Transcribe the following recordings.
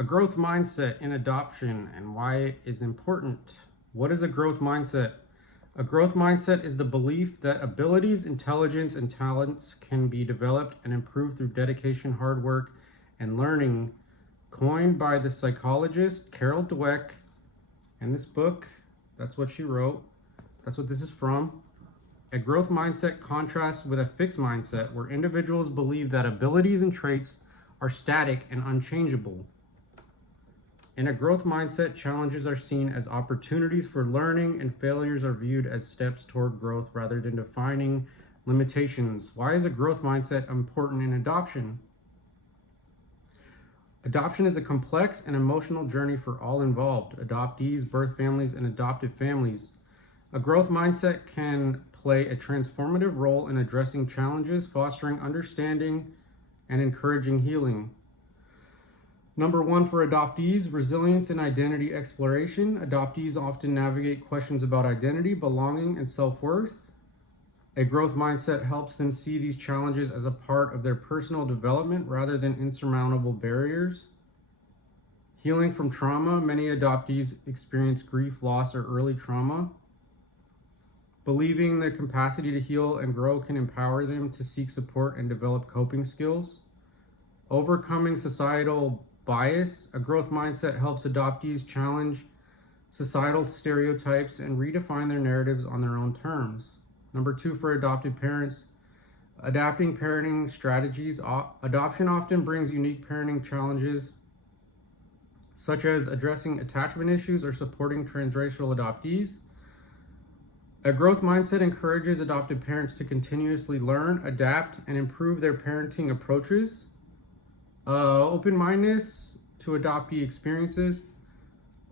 A growth mindset in adoption and why it is important. What is a growth mindset? A growth mindset is the belief that abilities, intelligence, and talents can be developed and improved through dedication, hard work, and learning. Coined by the psychologist Carol Dweck in this book, that's what she wrote. That's what this is from. A growth mindset contrasts with a fixed mindset where individuals believe that abilities and traits are static and unchangeable. In a growth mindset, challenges are seen as opportunities for learning and failures are viewed as steps toward growth rather than defining limitations. Why is a growth mindset important in adoption? Adoption is a complex and emotional journey for all involved, adoptees, birth families, and adopted families. A growth mindset can play a transformative role in addressing challenges, fostering understanding, and encouraging healing. Number one for adoptees, resilience and identity exploration. Adoptees often navigate questions about identity, belonging, and self-worth. A growth mindset helps them see these challenges as a part of their personal development rather than insurmountable barriers. Healing from trauma. Many adoptees experience grief, loss, or early trauma. Believing the capacity to heal and grow can empower them to seek support and develop coping skills. Overcoming societal bias. A growth mindset helps adoptees challenge societal stereotypes and redefine their narratives on their own terms. Number two for adopted parents, adapting parenting strategies. Adoption often brings unique parenting challenges, such as addressing attachment issues or supporting transracial adoptees. A growth mindset encourages adopted parents to continuously learn, adapt, and improve their parenting approaches. Open-mindedness to adoptee experiences.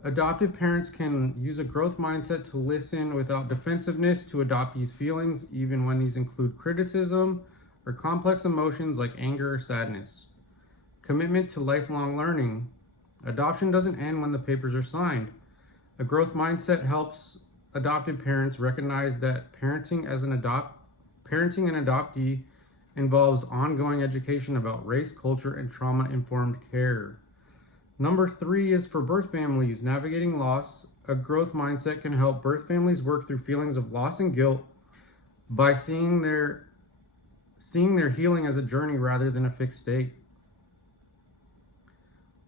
Adopted parents can use a growth mindset to listen without defensiveness to adoptees' feelings, even when these include criticism or complex emotions like anger or sadness. Commitment to lifelong learning. Adoption doesn't end when the papers are signed. A growth mindset helps adopted parents recognize that parenting an adoptee involves ongoing education about race, culture, and trauma-informed care. Number three is for birth families, navigating loss. A growth mindset can help birth families work through feelings of loss and guilt by seeing their healing as a journey rather than a fixed state.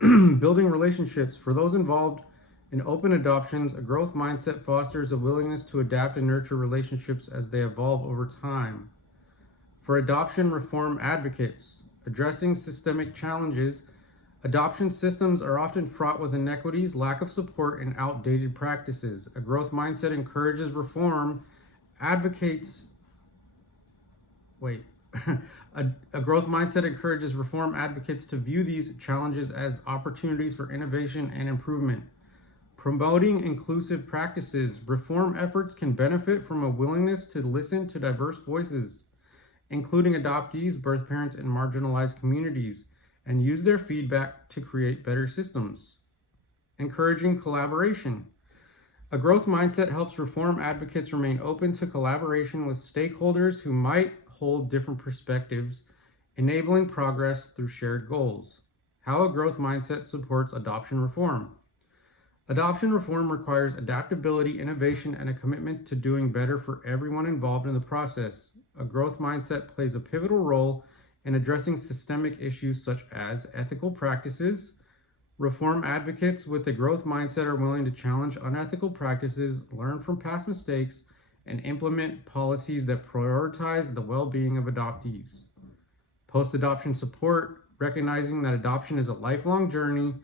Building relationships. For those involved in open adoptions, a growth mindset fosters a willingness to adapt and nurture relationships as they evolve over time. For adoption reform advocates, addressing systemic challenges. Adoption systems are often fraught with inequities, lack of support, and outdated practices. A growth mindset encourages reform, advocates. A growth mindset encourages reform advocates to view these challenges as opportunities for innovation and improvement. Promoting inclusive practices. Reform efforts can benefit from a willingness to listen to diverse voices, including adoptees, birth parents, and marginalized communities, and use their feedback to create better systems. Encouraging collaboration. A growth mindset helps reform advocates remain open to collaboration with stakeholders who might hold different perspectives, enabling progress through shared goals. How a growth mindset supports adoption reform. Adoption reform requires adaptability, innovation, and a commitment to doing better for everyone involved in the process. A growth mindset plays a pivotal role in addressing systemic issues such as ethical practices. Reform advocates with a growth mindset are willing to challenge unethical practices, learn from past mistakes, and implement policies that prioritize the well-being of adoptees. Post-adoption support, recognizing that adoption is a lifelong journey.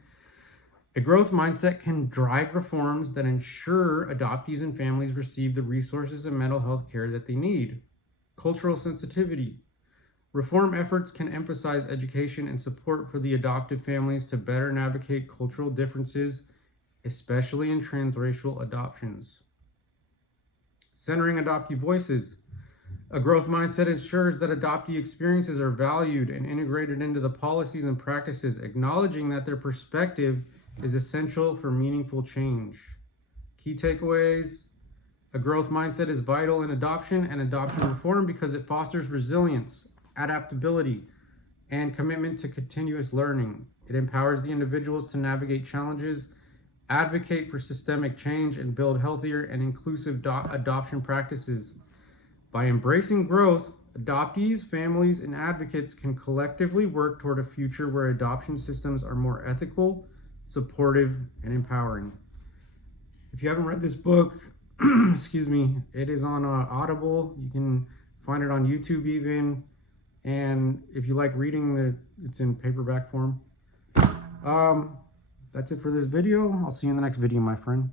A growth mindset can drive reforms that ensure adoptees and families receive the resources and mental health care that they need. Cultural sensitivity. Reform efforts can emphasize education and support for the adoptive families to better navigate cultural differences, especially in transracial adoptions. Centering adoptee voices. A growth mindset ensures that adoptee experiences are valued and integrated into the policies and practices, acknowledging that their perspective is essential for meaningful change. Key takeaways. A growth mindset is vital in adoption and adoption reform because it fosters resilience, adaptability, and commitment to continuous learning. It empowers the individuals to navigate challenges, advocate for systemic change, and build healthier and inclusive adoption practices. By embracing growth, adoptees, families, and advocates can collectively work toward a future where adoption systems are more ethical, supportive, and empowering. If you haven't read this book, excuse me, it is on Audible. You can find it on YouTube even. And if you like reading, it's in paperback form. That's it for this video. I'll see you in the next video, my friend.